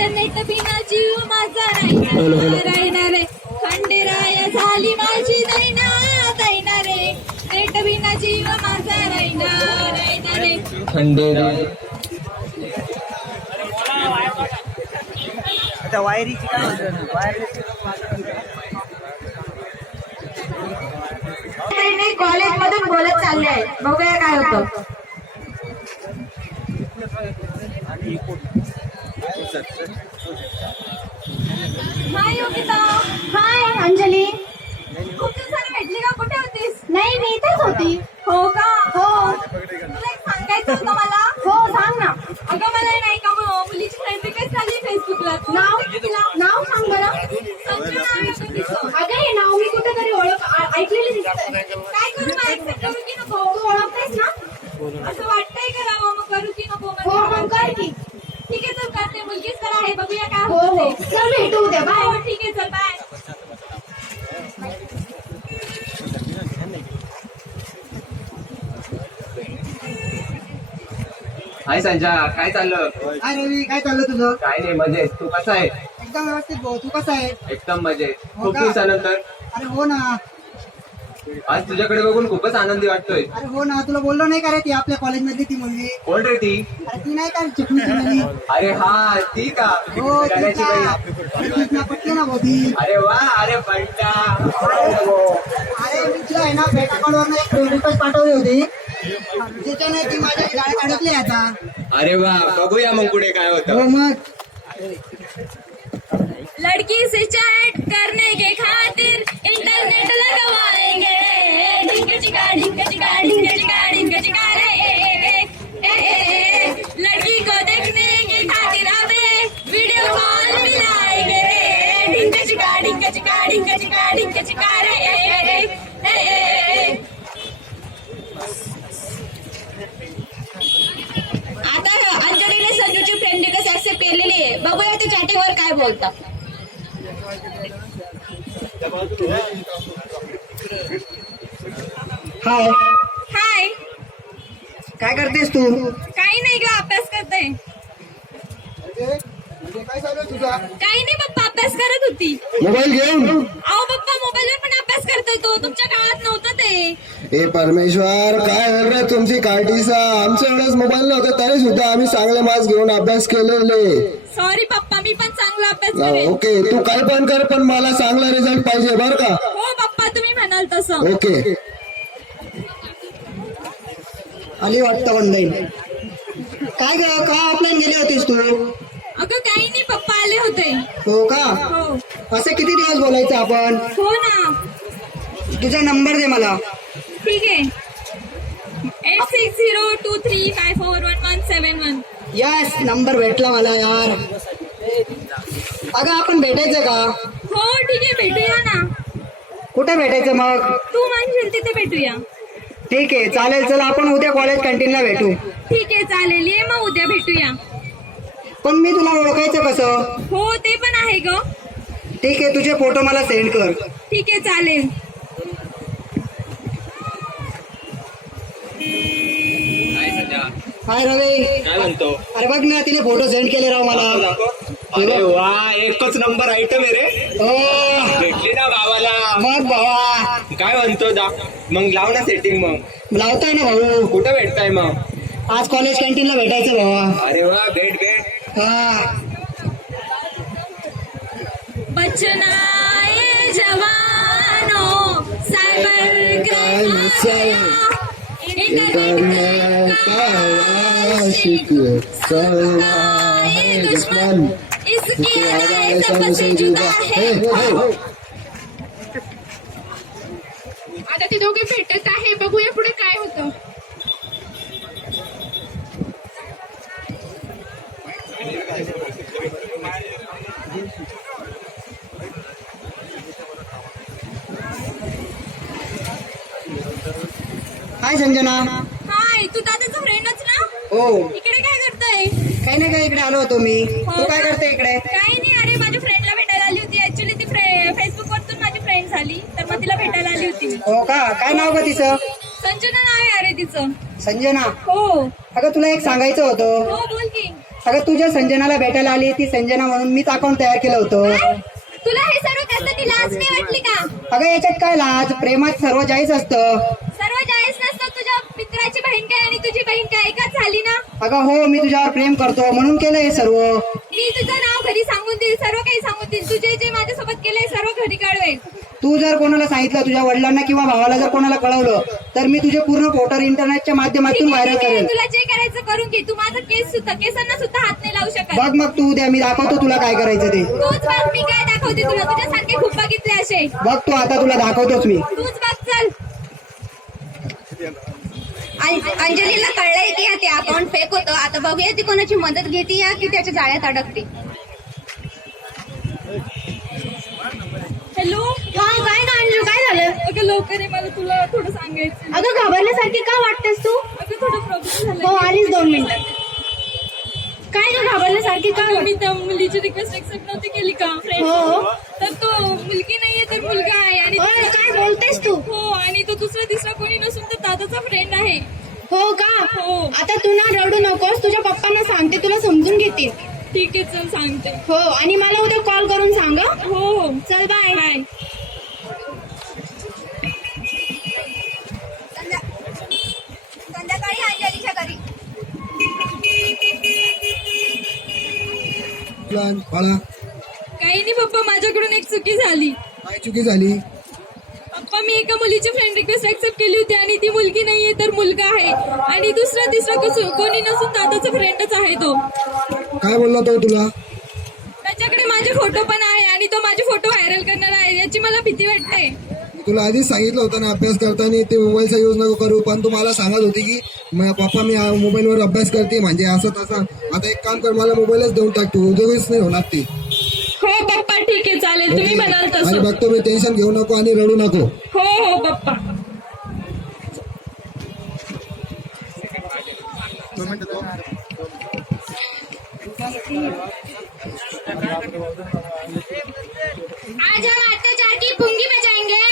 Internet बिना जीव माझा राहिना रे खंडेराय झाली माझी दैना रे नेट बिना जीव माझा राहिना रे खंडेराय आता वायरीची काय म्हणतो कॉलेज मधून बोलत चालले आहे बघूया काय होतं. हाय योगिता. हाय अंजली. खूप दिवसांनी भेटली का? कुठे होतीस? नाही मी इथेच होती. हो का? हो तुला एक सांगायचं होतं मला. हो सांग ना. अगं मला नाही का मुलीची फ्रेंड रिक्वेस्ट आली फेसबुकला. नाव सांग बरं. संजना नाव आहे अगं तिचं. अगं हे नाव मी कुठेतरी ऐकलेलं दिसतंय. काय करू मग accept करू की नको? तू ओळखतेस ना? असं वाटतंय करावं मग करू की नको? हो मग कर की. ठीक आहे चल करते. मुलगीच तर आहे बघूया काय हो होतं हो ते. चल भेटू उद्या बाय. हो ठीक आहे चल बाय. हाय संजा, काय चाललं? काय रवी काय चाललं तुझं? काय नाही मजेत. तू कसा आहे? एकदम व्यवस्थित भाऊ. तू कसा आहे? एकदम मजेत. हो खूप का? दिवसानंतर अरे हो ना. आज तुझ्याकडे बघून खूपच आनंदी वाटतोय. अरे हो ना, तुला बोललो नाही का रे ती आपल्या कॉलेज मधली ती मुलगी. कोण रे ती? अरे ती नाही का चिकनी मुलगी. अरे हा ती का? हो ती गाण्याची का? बाई. अरे तीच ना पटली ना भाऊ ती. अरे वा, अरे बंटा. अरे मी तुला आहे ना भेट अकाउंटवरनं एक फ्रेंड रिक्वेस्ट पाठवली होती. त्याच्याने ती माझ्या गाड्या अडकली आता. अरे वा, बघूया मग पुढे काय हो होतं. मग लड़की से चैट करने के खातिर इंटरनेट लगवाएंगे ढिंग चिका ढिंग चिका ढिंग चिका ढिंग चिका रे लड़की को देखने के खातिर अब ये वीडियो कॉल मिलाएंगे ढिंग चिका ढिंग चिका ढिंग चिका ढिंग चिका रे आता अंजलीने संजूची फ्रेंड रिक्वेस्ट ऍक्सेप्ट केलेली आहे. बघूया ते चॅटिंगवर काय बोलतात. हाय हाय. काय करतेस तू? काही नाही ग अभ्यास करते. काय चालू तुझा? काही नाही पप्पा अभ्यास करत होती. मोबाईल घेऊन अहो पप्पा मोबाईलवर पण अभ्यास करतोय तो. तुमच्या काळात नव्हतं ते. ए परमेश्वर काय रे तुमची काळजीचा आमच्या वेळेस मोबाईल नव्हता तरी सुद्धा आम्ही चांगले मार्क्स घेऊन अभ्यास केलेले. सॉरी पप्पा मी पण चांगला अभ्यास करेन. ओके तू काय पण कर पण मला चांगला रिझल्ट पाहिजे बर का. हो पप्पा तुम्ही म्हणाल तसं. ओके आली वाटतं ऑनलाईन. काय ग काय ऑफलाईन गेली होतीस तू? अगं काही नाही पप्पा आले होते. हो का? हो असं किती दिवस बोलायचं आपण? हो ना तुझा नंबर दे मला. ठीक आहे 860235411171. यस नंबर भेटला मला यार. अगं आपण भेटायचं का? हो ठीक आहे भेटूया ना. कुठे भेटायचं मग? तू म्हणशील तिथे भेटूया. ठीक आहे चालेल. चल आपण उद्या कॉलेज कॅन्टीनला भेटू. ठीक आहे चालेल ये मग उद्या भेटूया. पण मी तुला ओळखायचं कसं? हो ते पण आहे ग. ठीक आहे तुझे फोटो मला सेंड कर. ठीक आहे चालेल. काय संजा? हाय रवी. काय म्हणतो? अरे बघ ना तिने फोटो सेंड केले राव मला. अरे वा, एकच नंबर आयटम आहे रे. हो भेटली ना भावाला. मग भावा काय म्हणतो मग लाव ना सेटिंग. मग लावताय ना भाऊ. कुठं भेटताय मग? आज कॉलेज कॅन्टीनला भेटायचं भावा. अरे वा, भेट. हा बचना ये जवानों साइबर क्राइम ये दुश्मन इसकी अदाए सबसे जुदा है. आता ते दोघे भेटत आहे. बघूया पुढे काय होतं. हाय संजना. हाय तू दादाचा फ्रेंडच ना. हो इकडे काय करतोय? काही नाही काय इकडे आलो होतो मी. हो तू काय का? करते इकडे? काही नाही अरे माझ्या फ्रेंडला भेटायला आली होती. ऍक्च्युली ती फेसबुक वरतून माझी फ्रेंड झाली तर मग तिला भेटायला आली होती मी. हो का? काय नाव ग तिचं? संजना नाव आहे अरे तिचं. संजना. हो अगं तुला एक सांगायचं होतं. हो बोल की. अगं तुझ्या संजनाला भेटायला आली ती संजना म्हणून मीच अकाउंट तयार केलं होतं. तुला हे सर्व करताना लाज नाही वाटली का? अगं याच्यात काय लाज, प्रेमात सर्व जायच असतं. सर्व जायच नसतं. तुझ्या मित्राची बहीण काय आणि तुझी बहीण काय एकाच झाली ना? अगं हो, मी तुझ्यावर प्रेम करतो म्हणून केलं हे सर्व. मी तुझं नाव घरी सांगून देईल, सर्व काही सांगून देईल. तुझे जे माझ्यासोबत केलंय सर्व घरी कळवेल. तू जर कोणाला सांगितलं, तुझ्या वडिलांना किंवा भावाला जर कोणाला कळवलं तर मी तुझे पूर्ण फोटो इंटरनेटच्या माध्यमातून व्हायरल करेल. तुला जे करायचं करून घे. तू माझा केसांना सुद्धा हात नाही लावू शकत. बघ मग तू उद्या, मी दाखवतो तुला काय करायचं ते. तूच बघ मी काय दाखवते तुला. तुझ्यासारखे खूप बघितले असे. बघ तू, आता तुला दाखवतोच मी. तूच बघ, चल. अंजलीला कळलंय की ते अकाउंट फेक होतं. आता बघूया ती कोणाची मदत घेते या की त्याच्या जाळ्यात अडकते. हॅलो, काय ना अंजू, काय झालं? अगं लवकर आहे, मला तुला थोडं सांगायचं. अगं घाबरल्यासारखी का वाटतेस तू? अगं थोडं प्रॉब्लेम झाला. हो, आलीच 2 मिनिटात. काय ग घाबरल्यासारखी का? मी त्या मुलीची रिक्वेस्ट एक्सेप्ट नव्हती केली का फ्रेंड? हो. तर तो मुलगी नाहीये तर मुलगा आहे. आणि काय बोलतेस तू? हो, आणि तो दुसरा तिसरा कोणी नसून तर दादाचा फ्रेंड आहे. हो का? हो. आता तू ना रडू नकोस, तुझ्या पप्पांना सांगते, तुला समजून घेतील. ठीक आहे, चल सांगते. हो, आणि मला उद्या कॉल करून सांगा. हो, चल बाय. बाय. संध्याकाळी अंजलीच्या घरी. बाळा, काही नाही पप्पा, माझ्याकडून एक चुकी झाली. काय चुकी झाली? पप्पा, मी एका मुलीची फ्रेंड रिक्वेस्ट एक्सेप्ट केली होती आणि ती मुलगी नाहीये तर मुलगा आहे. आणि दुसरा तिसरा कोणी नसून दादाचा फ्रेंडच आहे तो. काय बोलला तो तुला? त्याच्याकडे माझे फोटो पण आहे आणि तो माझे फोटो व्हायरल करणार आहे. याची मला भीती वाटते. मी तुला आधीच सांगितलं होतं ना, अभ्यास करताना ते मोबाईलचा यूज नको करू, पण तू मला सांगत होती की पप्पा मी मोबाईलवर अभ्यास करते म्हणजे असं तसं. आता एक काम कर, मला मोबाईलच देऊन टाक, तू उद्योगच नाही होणार ती. हो पप्पा, ठीक आहे, चालेल, तुम्ही म्हणाल आणि तसं. बघतो मी, टेन्शन घेऊ नको आणि रडू नको. हो हो पप्पा. आज हम अत्याचार की पुंगी बजाएंगे,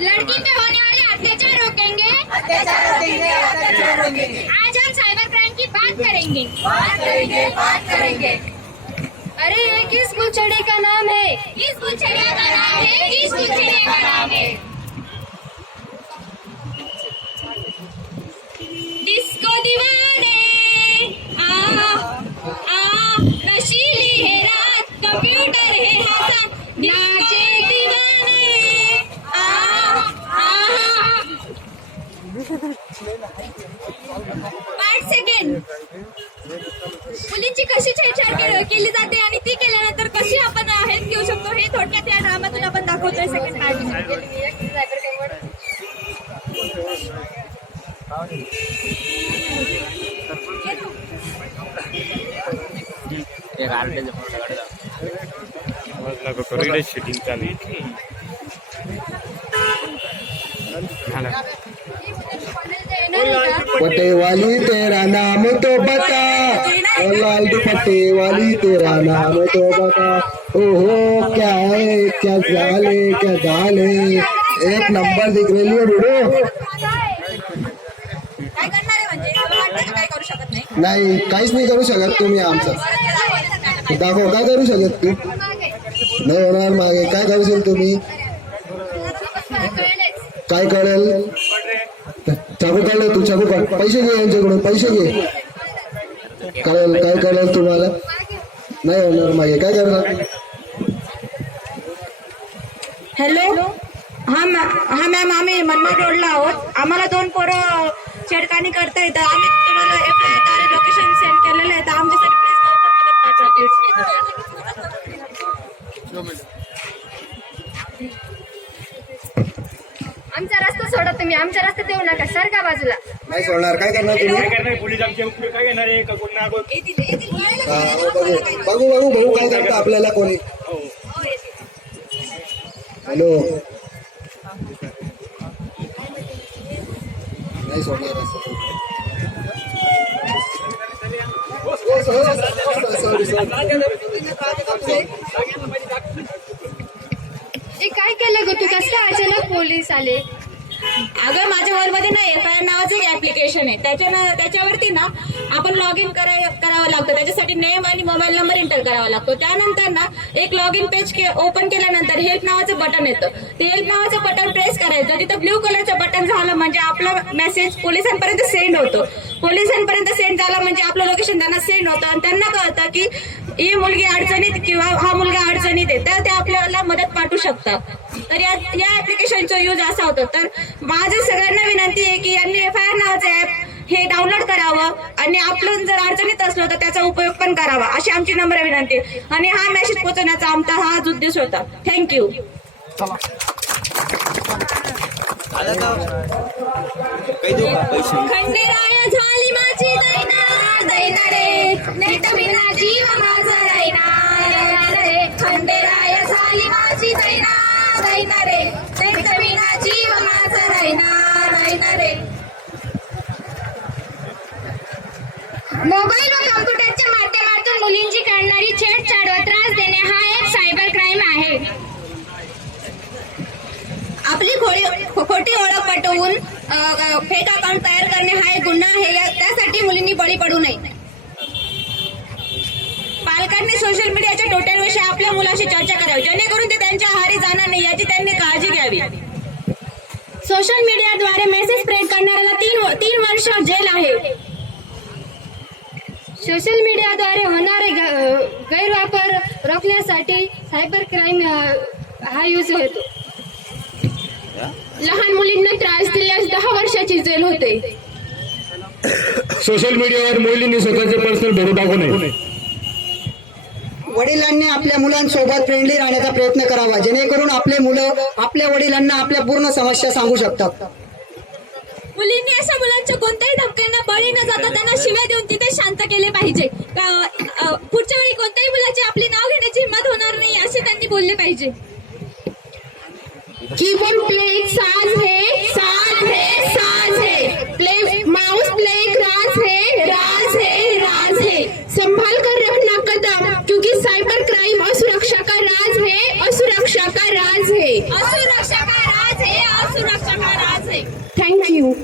लड़की पे होने वाले अत्याचार रोकेंगे, आज हम साइबर क्राइम की बात करेंगे. अरे ये किस गुलछड़ी का नाम है? किस गुलछड़िया का नाम है? किस गुलछड़िया का नाम है? डिस्को दीवाने नशीली है रात, कंप्यूटर है हाथ, नाचे दीवाने पाच सेकंड. मुलींची कशी छेडछाड केली जाते आणि ती केल्यानंतर कशी आपण हेल्प घेऊ शकतो हे थोडक्यात या ड्रामातून आपण दाखवतोय. Second part. शूटिंग चालू पटे वाली तेरा नाम तो बता, ओ लाल दुपट्टे वाली तेरा नाम तो बता. ओहो क्या है, क्या झाले, क्या झाले. एक नंबर दिख रही है वीडियो. काय करणार आहे म्हणजे वाटतं काय करू शकत नाही. नाही, काहीच नाही करू शकत तुम्ही आमचं. दाखव, काय करू शकत तू? नाही होणार मागे. काय करशील तुम्ही? काय कळेल? चाकू काढलं तू, चाकू काढ. पैसे घे यांच्याकडून, पैसे घे. कळेल, काय कळेल तुम्हाला? नाही होणार मागे. काय करणार? हॅलो, हा मॅम, आम्ही मनमाड रोडला आहोत. आम्हाला 2 पोरं छेडखानी करता येतं. आम्ही तुम्हाला FIR लोकेशन सेंड केलेलं आहे, तर आमच्यासाठी प्लीज मदत पाठवा. आमचा रस्ता सोडा तुम्ही, आमच्या रस्त्यात येऊ नका, सरका बाजूला. नाही सोडणार. काय करणार तुम्ही? पोलीस आमच्या काय घेणार आहे का कोण बघू बघू भाऊ काय करता आपल्याला कोणी. हॅलो, नाही सोडणार. काय केलं ग तू? कसं काय अचानक पोलीस आले? अगं माझ्या मोबाईलमध्ये ना FIR नावाचं एक ऍप्लिकेशन आहे, त्याच्यावरती ना आपण लॉग इन करावं लागतं. त्याच्यासाठी नेम आणि मोबाईल नंबर एंटर करावा लागतो. त्यानंतर ना एक लॉग इन पेज ओपन केल्यानंतर हेल्प नावाचं बटन येतं. ते हेल्प नावाचं बटन प्रेस करायचं. तिथं ब्ल्यू कलरचं बटन झालं म्हणजे आपला मेसेज पोलिसांपर्यंत सेंड होतो. पोलिसांपर्यंत सेंड झाला म्हणजे आपलं लोकेशन त्यांना सेंड होतं आणि त्यांना कळतं की ही मुलगी अडचणीत किंवा हा मुलगा अडचणीत आहे, तर ते आपल्याला मदत पाठवू शकतात. तर या ऍप्लिकेशनचा यूज असा होतो. तर माझं सगळ्यांना विनंती आहे की यांनी FIR नावाचं ऍप हे डाउनलोड करावं आणि आपण जर अडचणीत असलो तर त्याचा उपयोग पण करावा, अशी आमची नम्र विनंती. आणि हा मेसेज पोहोचवण्याचा आमचा हाच उद्देश होता. थँक्यू. खंडेराय झाली माझी दैना दैना रे, नेटविना जीव माझा दैना रे. खंडेराय झाली माझी दैना दैना रे, नेटविना जीव माझा दैना दैना रे. मोबाईल व कॉम्प्युटरच्या माध्यमातून मुलींची करणारी छेडछाड व त्रास देणे हा एक सायबर क्राईम आहे. आपली खोटी ओळख पटवून फेक अकाउंट तयार करणे हा एक गुन्हा आहे. त्यासाठी मुलींनी बळी पडू नये. पालकांनी सोशल मीडियाच्या तोट्यांविषयी आपल्या मुलाशी चर्चा करावी, जेणेकरून ते त्यांच्या आहारी जाणार नाही याची त्यांनी काळजी घ्यावी. सोशल मीडियाद्वारे मेसेज स्प्रेड करणाऱ्याला 3 वर्ष जेल आहे. सोशल मीडियाद्वारे होणारे गैरवापर रोखण्यासाठी सायबर क्राईम हा यूज होतो. लहान मुलींना त्रास दिल्यास 10 वर्षाची जेल होते. सोशल मीडियावर मुलींनी स्वतःचे पर्सनल फोटो टाकू नये. वडिलांनी आपल्या मुलांसोबत फ्रेंडली राहण्याचा प्रयत्न करावा, जेणेकरून आपले मुलं आपल्या वडिलांना आपल्या पूर्ण समस्या सांगू शकतात. मुलींनी अशा मुलांच्या कोणत्याही धमक्यांना बळी न जाता त्यांना शिव्या देऊन तिथे शांत केले पाहिजे. पुढच्या वेळी कोणत्याही मुलाची आपली नाव घेण्याची हिंमत होणार नाही असे त्यांनी बोलले पाहिजे. कीबोर्ड प्ले एक साज है, साज है, साज है. प्ले माउस प्ले एक राज है, राज है, राज है. संभाल कर रखना कदम, क्योंकि साइबर क्राइम असुरक्षा का राज है, असुरक्षा का राज है. असुरक्षा का राज है, असुरक्षा का राज है. Thank you.